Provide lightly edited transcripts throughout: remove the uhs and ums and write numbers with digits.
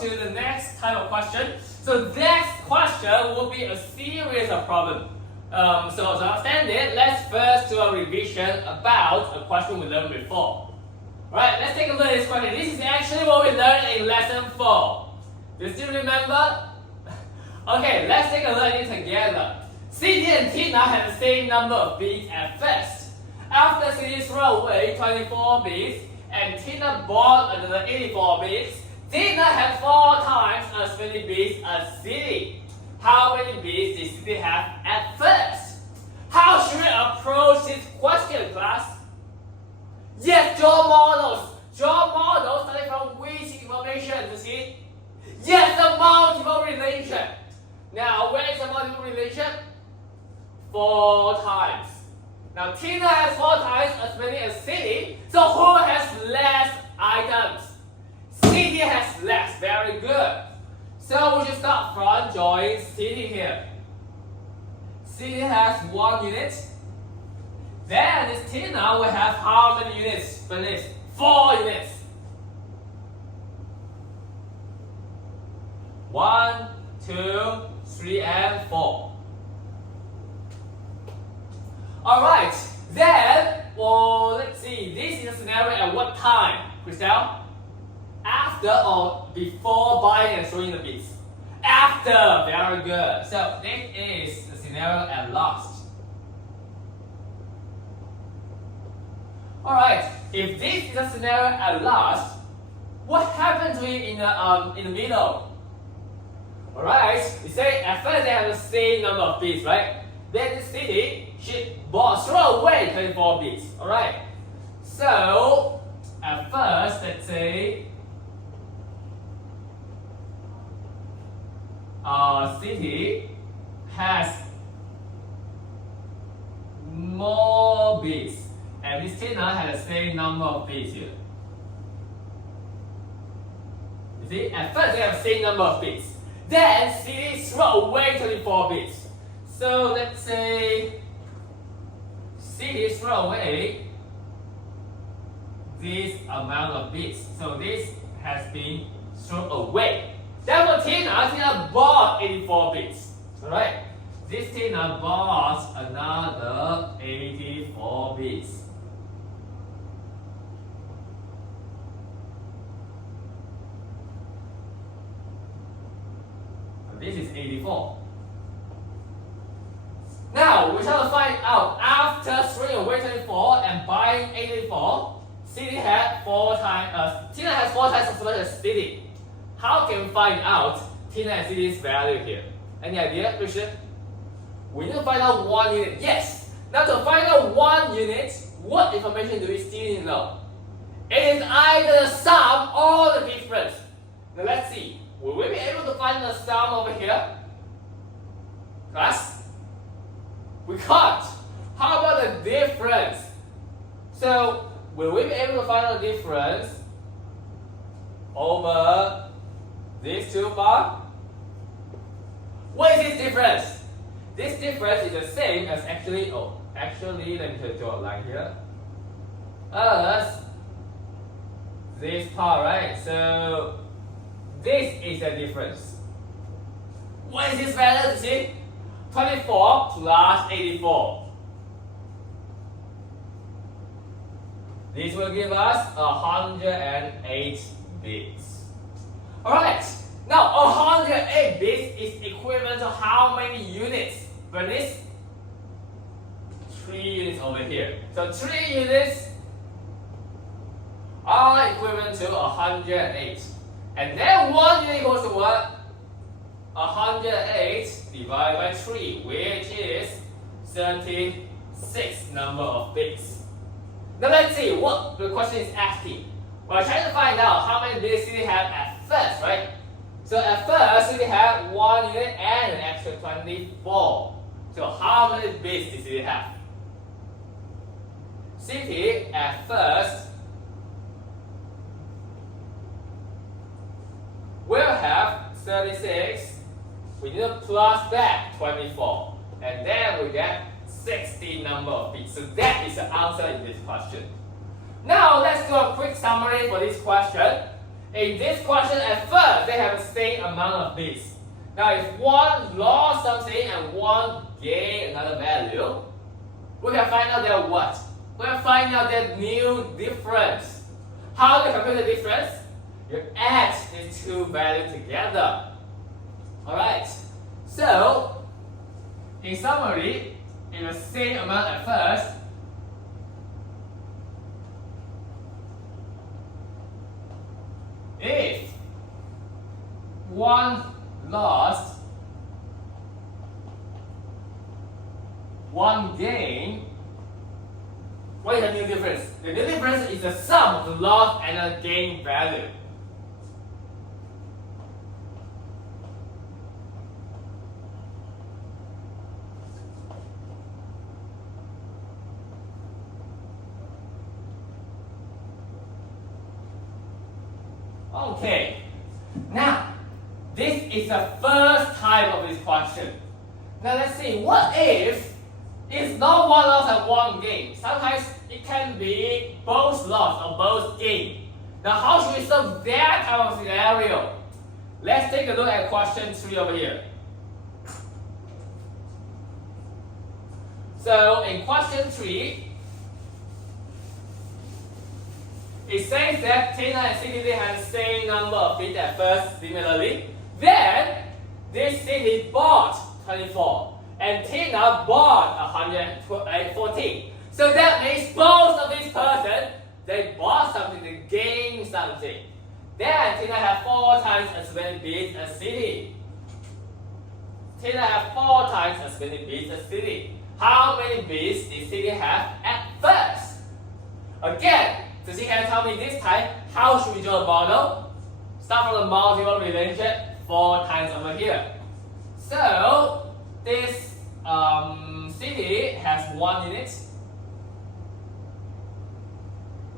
to the next type of question. So next question will be a series of problems. So to understand it, let's first do a revision about a question we learned before. Alright, let's take a look at this question. This is actually what we learned in lesson 4. Do you still remember? Okay, let's take a look at it together. CD and Tina had the same number of beats at first. After CD threw away 24 beats and Tina bought another 84 beats, Tina had 4 times as many beats as CD. How many beats did CD have at first? How should we approach this question, class? Yes, draw models. Draw models starting from which information, you see? Yes, the multiple relation. Now, where is the multiple relation? 4 times. Now, Tina has 4 times as many as CD, so who has less items? CD has less, very good. So we should start from drawing CD here. CD has 1 unit. Then this Tina will have how many units? Finish. 4 units. 1, 2, 3, and 4. Alright, then, well, let's see. This is a scenario at what time, Christelle? After or before buying and throwing the beats? After, very good. So this is the scenario at last. Alright, if this is a scenario at last, what happened to it in the middle? Alright, you say at first they have the same number of beats, right? Then the CD should throw away 24 beats. Alright. So at first, let's say CD has more beats. And this Tina has the same number of beats here. You see, at first they have the same number of beats. Then CD throw away 24 beats. So let's say CD throw away this amount of beats. So this has been thrown away. Therefore, Tina bought 84 beats. Alright? This Tina bought another 84 beats. This is 84. Now we try to find out after throwing away 24 and buying 84, CD had 4 times. Tina has 4 times as much as CD. How can we find out Tina and CD's value here? Any idea, Christian? We need to find out 1 unit. Yes. Now to find out 1 unit, what information do we still need to know? It is either the sum or the difference. Now let's see. Will we be able to find the sum over here? Class? We can't. How about the difference? So, will we be able to find the difference over these 2 parts? What is this difference? This difference is the same as actually, let me draw a line here. As this part, right? So, this is the difference. What is this value? See? 24 plus 84. This will give us 108 bits. Alright, now 108 bits is equivalent to how many units? Bernice? 3 units over here. So 3 units are equivalent to 108. And then 1 unit equals to what? 108 divided by 3, which is 36 number of bits. Now let's see what the question is asking. We're trying to find out how many bits CD have at first, right? So at first, CD had 1 unit and an extra 24. So how many bits did CD have? CD at first will have 36. We need to plus back 24. And then we get 60 number of bits. So that is the answer in this question. Now let's do a quick summary for this question. in this question, at first, they have the same amount of bits. Now, if one lost something and one gained another value, we can find out their what? We can find out their new difference. How do you compute the difference? You add these two values together. Alright, so in summary, in the same amount at first, if one lost, one gained, what is the new difference? The new difference is the sum of the lost and the gain value. Okay, now this is the first type of this question. Now let's see, what if it's not one loss and one gain? Sometimes it can be both loss or both gain. Now how should we solve that type of scenario? Let's take a look at question 3 over here. So in question 3, it says that Tina and CTD have the same number of bits at first, similarly. Then, this city bought 24, and Tina bought 114. So that means both of these persons, they bought something, they gained something. Then, Tina had 4 times as many bits as City. Tina had 4 times as many bits as City. How many bits did City have at first? Again, so you can tell me this time, how should we draw the model? Start from the multiple relationship, 4 times over here. So, this city has 1 unit.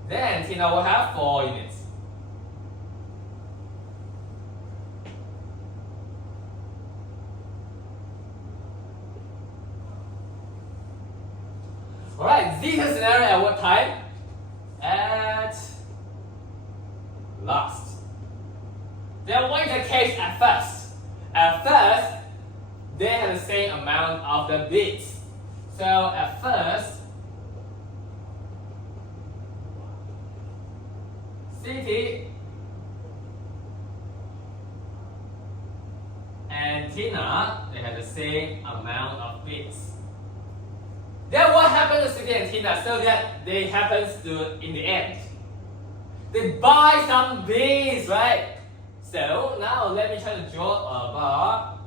Then Tina will have 4 units. Alright, this is scenario at what time? At last. Then what is the case at first? At first, they have the same amount of the bits. So at first, City and Tina, they have the same amount of bits. Then what happened to City and Tina so that they happens to, in the end, they buy some bits, right? So now let me try to draw a bar.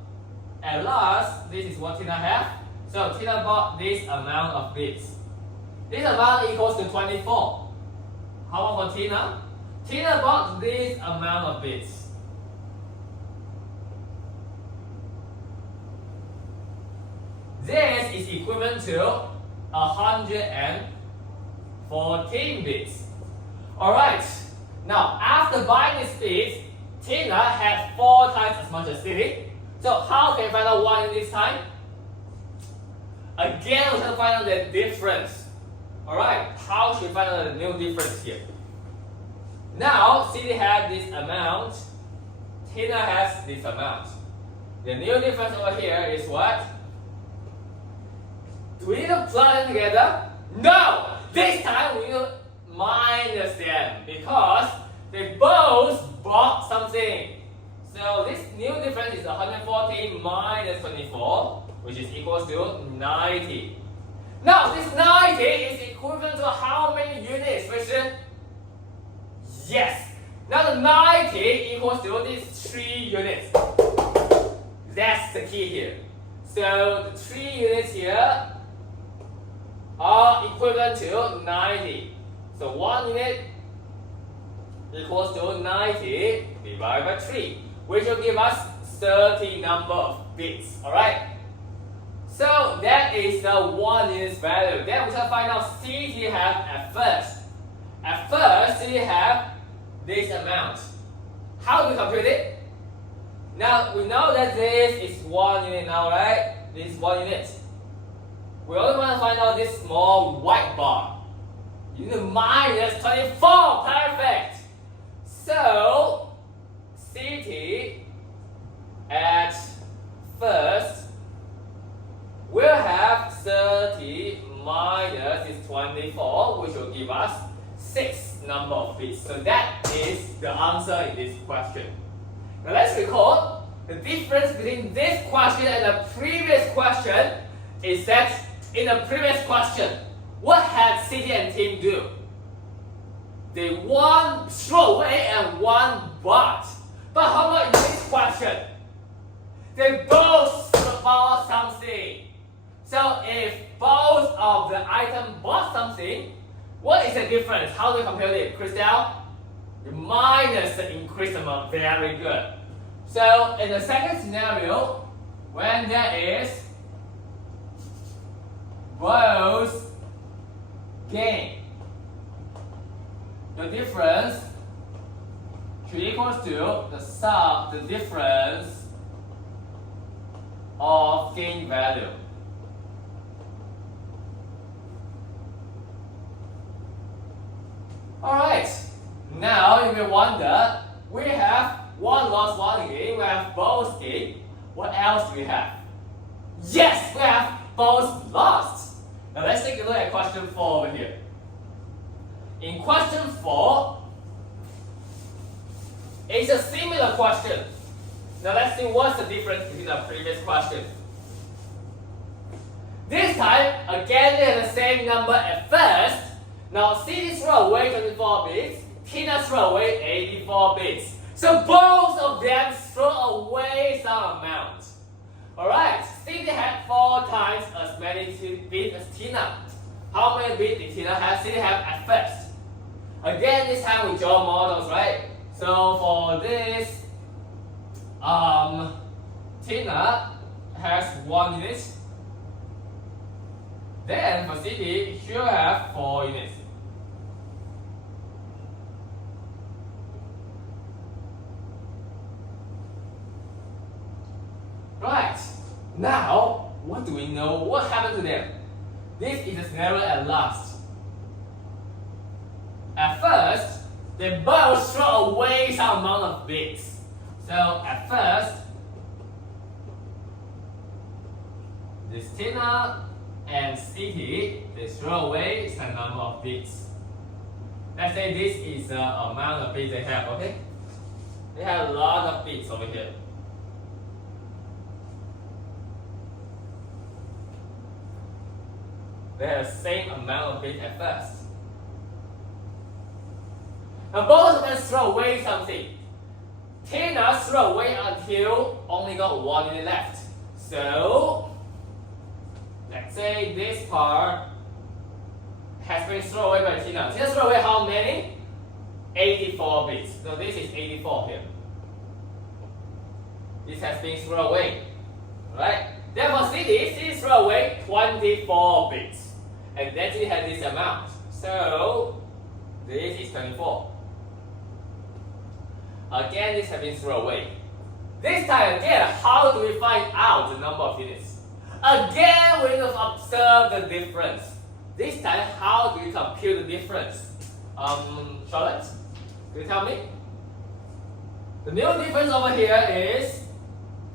At last, this is what Tina have. So Tina bought this amount of bits. This amount equals to 24. How about for Tina? Tina bought this amount of bits. This is equivalent to 114 bits. Alright, now after buying these bits, Tina had 4 times as much as City. So how can you find out 1 in this time? Again, we have to find out the difference. Alright, how should we find out the new difference here? Now, City has this amount, Tina has this amount. The new difference over here is what? Do we need to plug them together? No! This time we need to minus them because they both bought something. So this new difference is 114 minus 24, which is equal to 90. Now this 90 is equivalent to how many units, question? Yes. Now the 90 equals to these 3 units. That's the key here. So the 3 units here are equivalent to 90. So 1 unit equals to 90 divided by 3, which will give us 30 number of bits. Alright? So that is the 1 unit's value. Then we shall find out CT have at first. At first, CT have this amount. How do we compute it? Now we know that this is 1 unit now, right? This is 1 unit. We only want to find out this small white bar. You need to minus 24. Perfect. So city at first will have 30 minus this 24, which will give us 6 number of bits. So that is the answer in this question. Now let's recall the difference between this question and the previous question is that in the previous question, what had city and team do? They one throw away and one bought. But how about in this question? They both bought something. So if both of the items bought something, what is the difference? How do we compare it? Crystal? You minus the increased amount. Very good. So in the second scenario, when there is both gain, the difference should equal to the difference of gain value. Alright, now you may wonder, we have one loss, one gain, we have both gain. What else do we have? Yes, we have both lost. Now let's take a look at question 4 over here. In question 4, it's a similar question. Now let's see what's the difference between the previous question. This time, again, they have the same number at first. Now, City throw away 24 bits, Tina throw away 84 bits. So both of them throw away some amount. Alright, City had 4 times as many bits as Tina. How many bits did Tina have? City have at first. Again, this time we draw models, right? So for this, Tina has 1 unit. Then for City, she'll have 4 units. Right, now, what do we know? What happened to them? This is the scenario at last. At first, they both throw away some amount of bits. So at first, this Tina and City, they throw away some number of bits. Let's say this is the amount of bits they have, okay? They have a lot of bits over here. They have the same amount of bits at first. Now both of them throw away something. Tina throw away until only got 1 unit left. So let's say this part has been thrown away by Tina. Tina throw away how many? 84 bits. So this is 84 here. This has been thrown away. Right? Therefore, City throw away 24 bits. And then City has this amount. So this is 24. Again, this has been thrown away. This time again, how do we find out the number of units? Again, we need to observe the difference. This time, how do you compute the difference? Charlotte, can you tell me? The new difference over here is,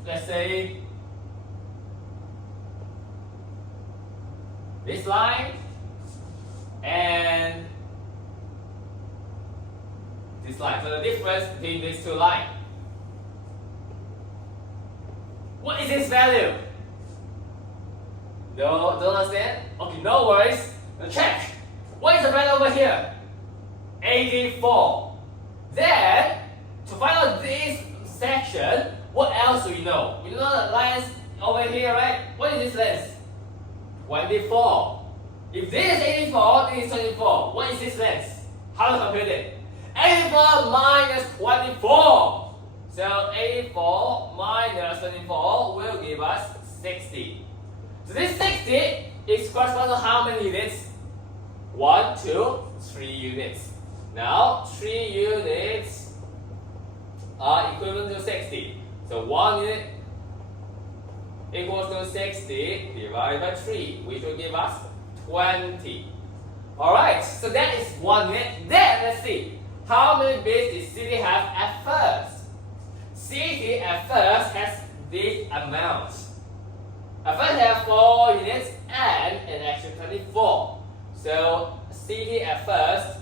let's say, this line and this line. So the difference between these two lines. What is this value? No, don't understand? Okay, no worries. Now check. What is the value over here? 84. Then, to find out this section, what else do we know? We know the lines over here, right? What is this length? 24. If this is 84, this is 24. What is this length? How to compute it? 84 minus 24. So 84 minus 24 will give us 60. So this 60 is corresponding to how many units? 1, 2, 3 units. Now 3 units are equivalent to 60. So 1 unit equals to 60 divided by 3, which will give us 20. Alright, so that is 1 unit. Then let's see, How many bits did CD have at first? CD at first has this amount. At first it has 4 units and an extra 24. So CD at first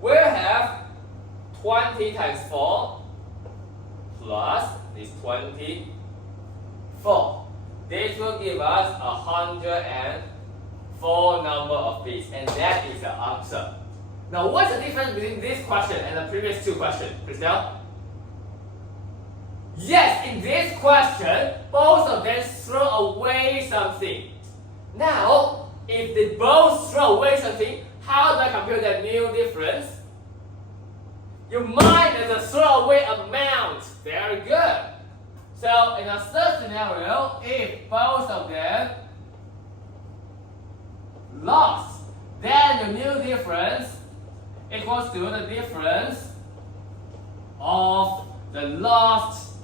will have 20 times 4 plus this 24. This will give us 104 number of bits, and that is the answer. Now, what's the difference between this question and the previous two questions, Christelle? Yes, in this question, both of them throw away something. Now, if they both throw away something, how do I compute that new difference? You minus the throwaway amount. Very good. So in a third scenario, if both of them lost, then the new difference equals to the difference of the lost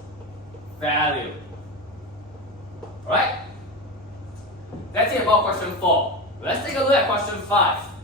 value. Right? That's it about question 4. Let's take a look at question 5.